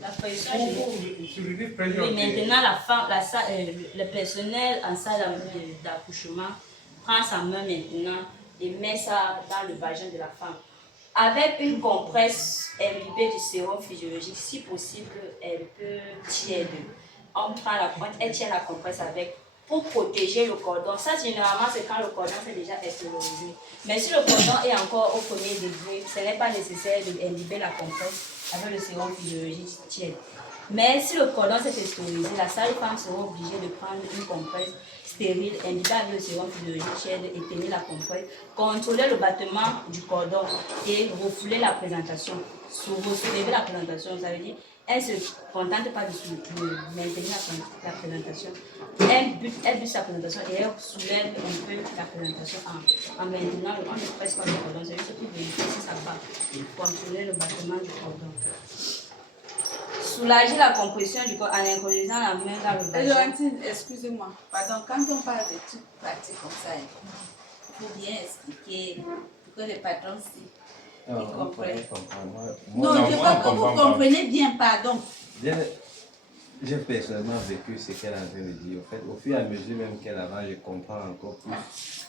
La pression générale. Oui, maintenant, le personnel en salle d'accouchement prend sa main maintenant et met ça dans le vagin de la femme. Avec une compresse imbibée du sérum physiologique, si possible, elle peut tirer. On prend la pointe, elle tient la compresse avec pour protéger le cordon. Ça, généralement, c'est quand le cordon s'est déjà extériorisé. Mais si le cordon est encore au premier degré, ce n'est pas nécessaire d'imbiber la compresse avec le sérum physiologique tiède. Mais si le cordon s'est extériorisé, la sage-femme sera obligée de prendre une compresse stérile, imbibée avec le sérum physiologique tiède et tenir la compresse, contrôler le battement du cordon et refouler la présentation. Soulever la présentation, ça veut dire elle ne se contente pas de maintenir la présentation. Elle bute sa présentation et elle soulève un peu la présentation en maintenant on ne presse pas le cordon. C'est juste pour vérifier si ça va. Contrôler le battement du cordon. Soulager la compression du corps en introduisant la main dans le vagin. Excusez-moi. Pardon, quand on parle de trucs pratiques comme ça, il faut bien expliquer pour que les patrons comprennent. Non, je crois que vous comprenez bien, pardon. J'ai personnellement vécu ce qu'elle est en train de dire. En fait, au fur et à mesure même qu'elle avance, je comprends encore plus.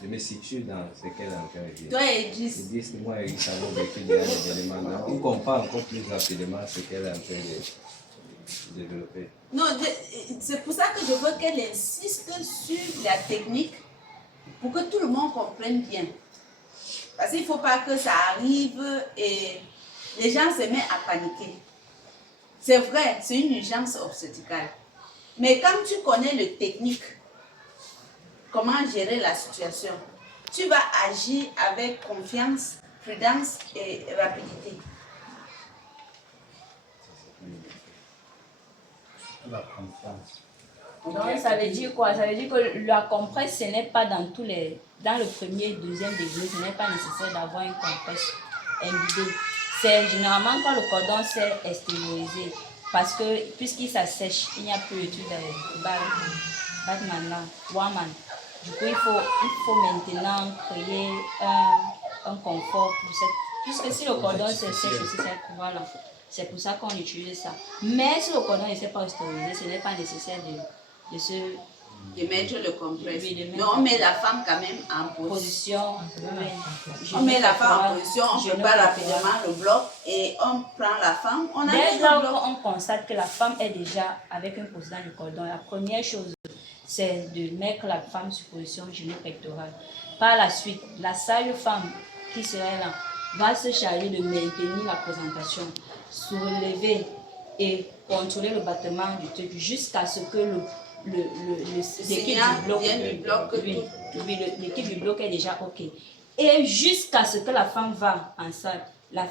Je me situe dans ce qu'elle est en train de dire. Toi, Edris. Edris, moi et Edris avons vécu des éléments. Donc, on comprend encore plus rapidement ce qu'elle est en train de développer. Non, c'est pour ça que je veux qu'elle insiste sur la technique pour que tout le monde comprenne bien. Parce qu'il ne faut pas que ça arrive et les gens se mettent à paniquer. C'est vrai, c'est une urgence obstétricale. Mais quand tu connais le technique, comment gérer la situation, tu vas agir avec confiance, prudence et rapidité. La confiance. Donc, ça veut dire quoi? Ça veut dire que la compresse, ce n'est pas dans tous les... Dans le premier et deuxième degré, ce n'est pas nécessaire d'avoir une compresse imbibée. C'est généralement quand le cordon s'est extériorisé. Parce que, puisqu'il s'assèche, il n'y a plus d'études de Batman là, Warman. Du coup, il faut maintenant créer un confort pour cette... Puisque si le cordon s'assèche aussi, voilà. C'est pour ça qu'on utilise ça. Mais si le cordon ne s'est pas extériorisé, ce n'est pas nécessaire de mettre le compresse. Oui, mais on met la femme quand même en position. On met la femme en position, on prépare rapidement le bloc et on prend la femme. Dès lors qu'on constate que la femme est déjà avec une position du cordon, la première chose, c'est de mettre la femme sur position géno-pectorale. Par la suite, la sage-femme qui serait là va se charger de maintenir la présentation, soulever et contrôler le battement du truc jusqu'à ce que l'équipe du bloc est déjà OK. Et jusqu'à ce que la femme va en salle, la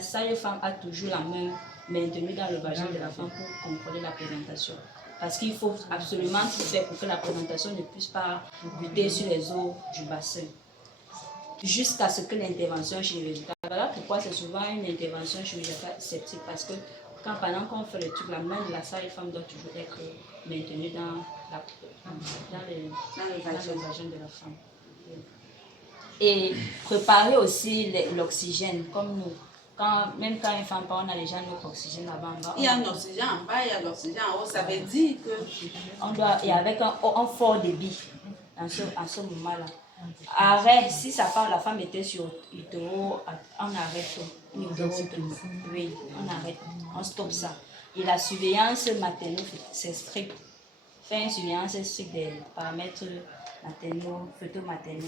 sage-femme a toujours la main maintenue dans le vagin de la femme pour contrôler la présentation. Parce qu'il faut absolument tout faire pour que la présentation ne puisse pas buter sur les os du bassin. Jusqu'à ce que l'intervention chirurgicale. Voilà pourquoi c'est souvent une intervention chirurgicale sceptique. Parce que pendant qu'on fait le truc, la main de la sage-femme doit toujours être maintenue dans le vagin de la femme. Et préparer aussi l'oxygène, comme nous. Même quand une femme part, on a déjà notre oxygène là-bas en bas. Il y a un oxygène en bas, il y a l'oxygène en haut. Ça veut dire que... Et avec un fort débit à ce moment-là. Arrêt, si la femme était sur utéro, on arrête. Oui, on arrête, on stoppe ça. Et la surveillance maternelle, c'est strict. Faire une surveillance strict des paramètres maternels, photo maternelle.